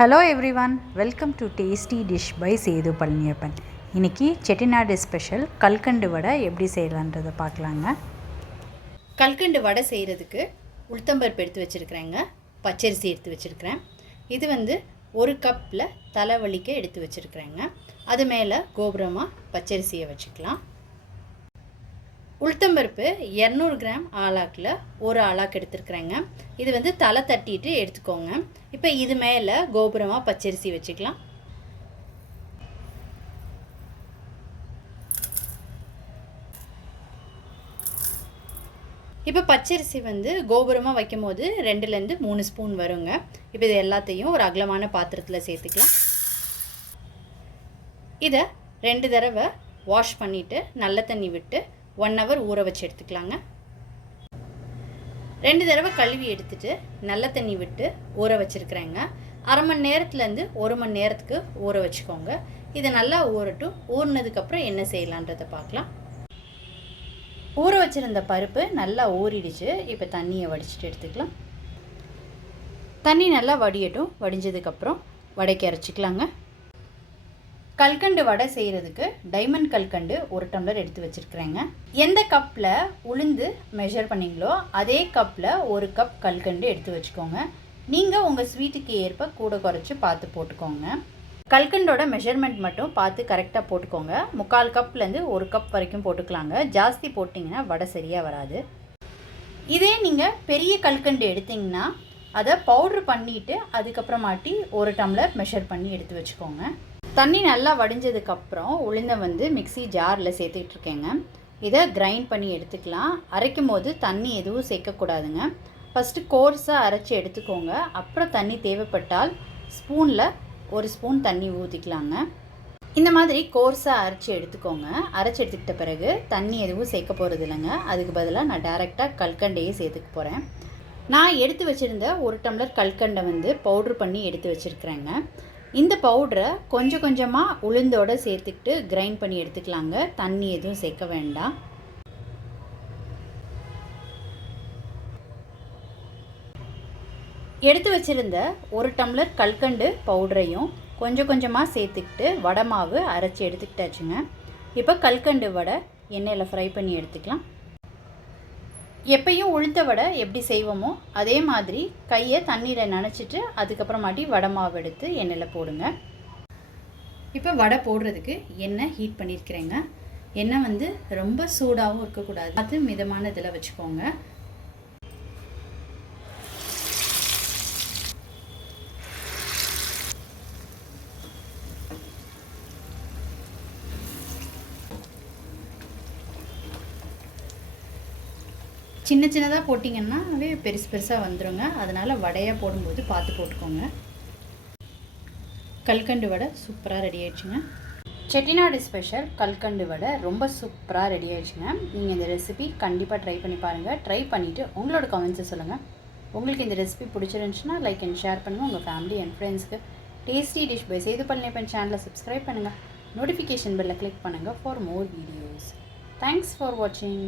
Hello everyone, welcome to tasty dish by Sethu Palaniappan. இன்றைக்கி Chettinad special கல்கண்டு வடை எப்படி செய்யலான்றதை பார்க்கலாங்க. கல்கண்டு வடை செய்கிறதுக்கு உளுத்தம்பருப்பு எடுத்து வச்சுருக்கிறேங்க, பச்சரிசி எடுத்து வச்சுருக்கிறேன். இது ஒரு கப்பில் தலைவலிக்க எடுத்து வச்சுருக்கிறேங்க. அது மேலே கோபுரமாக பச்சரிசியை வச்சுக்கலாம். உளுத்தம்பருப்பு 200 கிராம் ஆலாக்கில் ஒரு ஆலாக்கு எடுத்துருக்குறேங்க. இது தலை தட்டிட்டு எடுத்துக்கோங்க. இப்போ இது மேலே கோபுரமாக பச்சரிசி வச்சுக்கலாம். இப்போ பச்சரிசி கோபுரமாக வைக்கும் போது 2லேருந்து 3 ஸ்பூன் வருங்க. இப்போ இது எல்லாத்தையும் ஒரு அகலமான பாத்திரத்தில் சேர்த்துக்கலாம். இதை 2 தடவை வாஷ் பண்ணிவிட்டு நல்ல தண்ணி விட்டு 1 ஹவர் ஊற வச்சு எடுத்துக்கலாங்க. 2 தடவை கழுவி எடுத்துட்டு நல்ல தண்ணி விட்டு ஊற வச்சுருக்குறேங்க. அரை மணி நேரத்துலேருந்து 1 மணி நேரத்துக்கு ஊற வச்சுக்கோங்க. இதை நல்லா ஊறட்டும். ஊறினதுக்கப்புறம் என்ன செய்யலான்றதை பார்க்கலாம். ஊற வச்சுருந்த பருப்பு நல்லா ஊறிடுச்சு. இப்போ தண்ணியை வடிச்சிட்டு எடுத்துக்கலாம். தண்ணி நல்லா வடியட்டும். வடிஞ்சதுக்கப்புறம் வடைக்கு அரைச்சிக்கலாங்க. கல்கண்டு வடை செய்கிறதுக்கு டைமண்ட் கல்கண்டு 1 டம்ளர் எடுத்து வச்சுருக்குறேங்க. எந்த கப்பில் உளுந்து மெஷர் பண்ணிங்களோ அதே கப்பில் 1 கப் கல்கண்டு எடுத்து வச்சுக்கோங்க. நீங்கள் உங்கள் ஸ்வீட்டுக்கு ஏற்ப கூட குறைச்சி பார்த்து போட்டுக்கோங்க. கல்கண்டோட மெஷர்மெண்ட் மட்டும் பார்த்து கரெக்டாக போட்டுக்கோங்க. 3/4 கப்லேருந்து 1 கப் வரைக்கும் போட்டுக்கலாங்க. ஜாஸ்தி போட்டிங்கன்னா வடை சரியாக வராது. இதே நீங்கள் பெரிய கல்கண்டு எடுத்திங்கன்னா அதை பவுட்ரு பண்ணிவிட்டு அதுக்கப்புறமாட்டி 1 டம்ளர் மெஷர் பண்ணி எடுத்து வச்சுக்கோங்க. தண்ணி நல்லா வடிஞ்சதுக்கப்புறம் உளுந்தை மிக்ஸி ஜாரில் சேர்த்துட்ருக்கேங்க. இதை கிரைண்ட் பண்ணி எடுத்துக்கலாம். அரைக்கும் போது தண்ணி எதுவும் சேர்க்கக்கூடாதுங்க. ஃபஸ்ட்டு கோர்ஸாக அரைச்சி எடுத்துக்கோங்க. அப்புறம் தண்ணி தேவைப்பட்டால் ஸ்பூனில் 1 ஸ்பூன் தண்ணி ஊற்றிக்கலாங்க. இந்த மாதிரி கோர்ஸாக அரைச்சி எடுத்துக்கோங்க. அரைச்சி எடுத்துக்கிட்ட பிறகு தண்ணி எதுவும் சேர்க்க போகிறது இல்லைங்க. அதுக்கு பதிலாக நான் டைரெக்டாக கல்கண்டையே சேர்த்துக்க போகிறேன். நான் எடுத்து வச்சுருந்த 1 டம்ளர் கல்கண்டை பவுட்ரு பண்ணி எடுத்து வச்சுருக்கிறேங்க. இந்த பவுடரை கொஞ்சம் கொஞ்சமாக உளுந்தோடு சேர்த்துக்கிட்டு கிரைண்ட் பண்ணி எடுத்துக்கலாங்க. தண்ணி எதுவும் சேர்க்க வேண்டாம். எடுத்து வச்சுருந்த 1 டம்ளர் கல்கண்டு பவுடரையும் கொஞ்சம் கொஞ்சமாக சேர்த்துக்கிட்டு வடை மாவு அரைச்சி எடுத்துக்கிட்டாச்சுங்க. இப்போ கல்கண்டு வடை எண்ணெயில் ஃப்ரை பண்ணி எடுத்துக்கலாம். எப்பயும் உளுந்த வடை எப்படி செய்வோமோ அதே மாதிரி கையை தண்ணியில் நனைச்சிட்டு அதுக்கப்புறமாட்டி வடை மாவு எடுத்து எண்ணெயில் போடுங்க. இப்போ வடை போடுறதுக்கு எண்ணெய் ஹீட் பண்ணியிருக்கிறேங்க. எண்ணெய் ரொம்ப சூடாகவும் இருக்கக்கூடாது. அது மிதமான இதில் வச்சுக்கோங்க. சின்ன சின்னதாக போட்டிங்கன்னாவே பெருசாக வந்துடுங்க. அதனால் வடையாக போடும்போது பார்த்து போட்டுக்கோங்க. கல்கண்டு வடை சூப்பராக ரெடி ஆயிடுச்சுங்க. செட்டிநாடு ஸ்பெஷல் கல்கண்டு வடை ரொம்ப சூப்பராக ரெடி ஆயிடுச்சுங்க. நீங்கள் இந்த ரெசிபி கண்டிப்பாக ட்ரை பண்ணி பாருங்கள். ட்ரை பண்ணிவிட்டு உங்களோட கமெண்ட்ஸை சொல்லுங்கள். உங்களுக்கு இந்த ரெசிபி பிடிச்சிருந்துச்சுன்னா லைக் அண்ட் ஷேர் பண்ணுங்கள். உங்கள் ஃபேமிலி அண்ட் ஃப்ரெண்ட்ஸ்க்கு tasty dish by Sethu Palaniappan சேனலை சப்ஸ்கிரைப் பண்ணுங்கள். நோட்டிஃபிகேஷன் பெல்லை கிளிக் பண்ணுங்கள் for more videos. Thanks for வாட்சிங்.